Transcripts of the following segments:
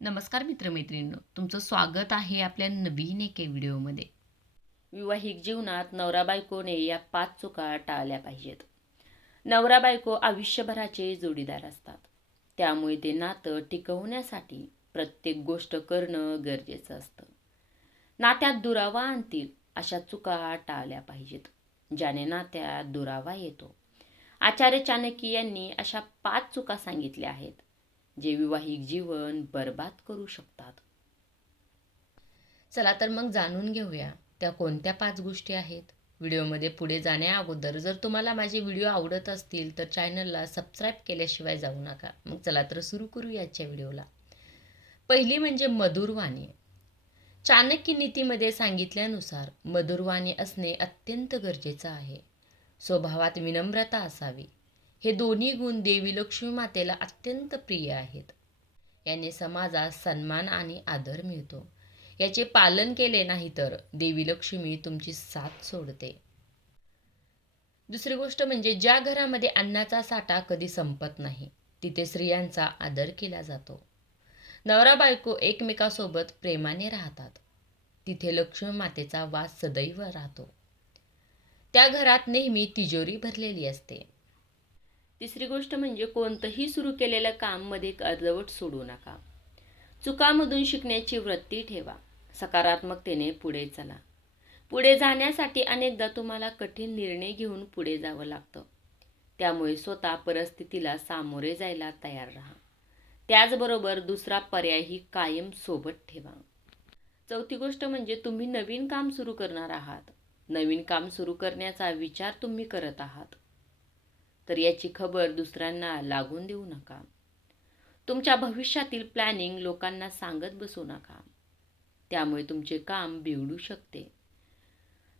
नमस्कार मित्रमैत्रिणींनो तुमचं स्वागत आहे आपल्या नवीन एके व्हिडिओमध्ये. विवाहिक जीवनात नवरा बायकोने या पाच चुका टाळल्या पाहिजेत. नवरा बायको आयुष्यभराचे जोडीदार असतात. त्यामुळे ते नातं टिकवण्यासाठी प्रत्येक गोष्ट करणं गरजेचं असतं. नात्यात दुरावा आणतील अशा चुका टाळल्या पाहिजेत ज्याने नात्यात दुरावा येतो. आचार्य चाणक्य यांनी अशा पाच चुका सांगितल्या आहेत. जे विवाहिक जीवन बर्बाद करू शकतात. चला तर मग जाणून घेऊया त्या कोणत्या पाच गोष्टी आहेत. व्हिडिओमध्ये पुढे जाण्याअगोदर जर तुम्हाला माझे व्हिडिओ आवडत असतील तर चॅनलला सबस्क्राईब केल्याशिवाय जाऊ नका. मग चला तर सुरू करू याच्या व्हिडिओला. पहिली म्हणजे मधुरवाणी चाणक्य नीतीमध्ये सांगितल्यानुसार मधुरवाणी असणे अत्यंत गरजेचं आहे. स्वभावात विनम्रता असावी. हे दोन्ही गुण देवी लक्ष्मी मातेला अत्यंत प्रिय आहेत. याने समाजात सन्मान आणि आदर मिळतो. याचे पालन केले नाही तर देवी लक्ष्मी तुमची साथ सोडते. दुसरी गोष्ट म्हणजे ज्या घरामध्ये अन्नाचा साठा कधी संपत नाही तिथे स्त्रियांचा आदर केला जातो. नवरा बायको एकमेकासोबत प्रेमाने राहतात. तिथे लक्ष्मी मातेचा वास सदैव राहतो. त्या घरात नेहमी तिजोरी भरलेली असते. तिसरी गोष्ट म्हणजे कोणतंही सुरू केलेलं काममध्ये अर्धवट सोडू नका. चुकामधून शिकण्याची वृत्ती ठेवा. सकारात्मकतेने पुढे चला. पुढे जाण्यासाठी अनेकदा तुम्हाला कठीण निर्णय घेऊन पुढे जावं लागतं. त्यामुळे स्वतः परिस्थितीला सामोरे जायला तयार राहा. त्याचबरोबर दुसरा पर्यायही कायम सोबत ठेवा. चौथी गोष्ट म्हणजे तुम्ही नवीन काम सुरू करणार आहात. नवीन काम सुरू करण्याचा विचार तुम्ही करत आहात. तर याची खबर दुसऱ्यांना लागून देऊ नका. तुमच्या भविष्यातील प्लॅनिंग लोकांना सांगत बसू नका. त्यामुळे तुमचे काम बिघडू शकते.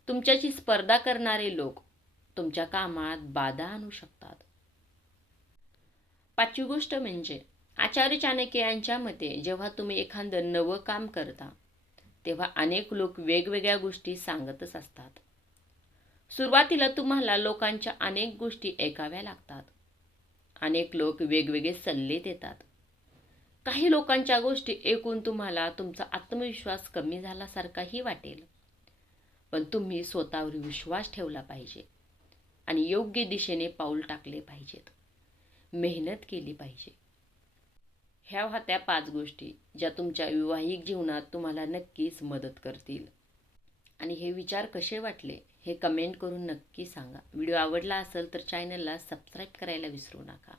तुमच्याशी स्पर्धा करणारे लोक तुमच्या कामात बाधा आणू शकतात. पाचवी गोष्ट म्हणजे आचार्य चाणक्य यांच्या मते जेव्हा तुम्ही एखादं नवं काम करता तेव्हा अनेक लोक वेगवेगळ्या गोष्टी सांगतच असतात. सुरुवातीला तुम्हाला लोकांच्या अनेक गोष्टी ऐकाव्या लागतात. अनेक लोक वेगवेगळे सल्ले देतात. काही लोकांच्या गोष्टी ऐकून तुम्हाला तुमचा आत्मविश्वास कमी झाल्यासारखाही वाटेल. पण तुम्ही स्वतःवर विश्वास ठेवला पाहिजे आणि योग्य दिशेने पाऊल टाकले पाहिजेत. मेहनत केली पाहिजे. ह्या होत्या पाच गोष्टी ज्या तुमच्या वैवाहिक जीवनात तुम्हाला नक्कीच मदत करतील. आणि हे विचार कसे वाटले? हे कमेंट करून नक्की सांगा. व्हिडिओ आवडला असेल तर चॅनलला सबस्क्राईब करायला विसरू नका.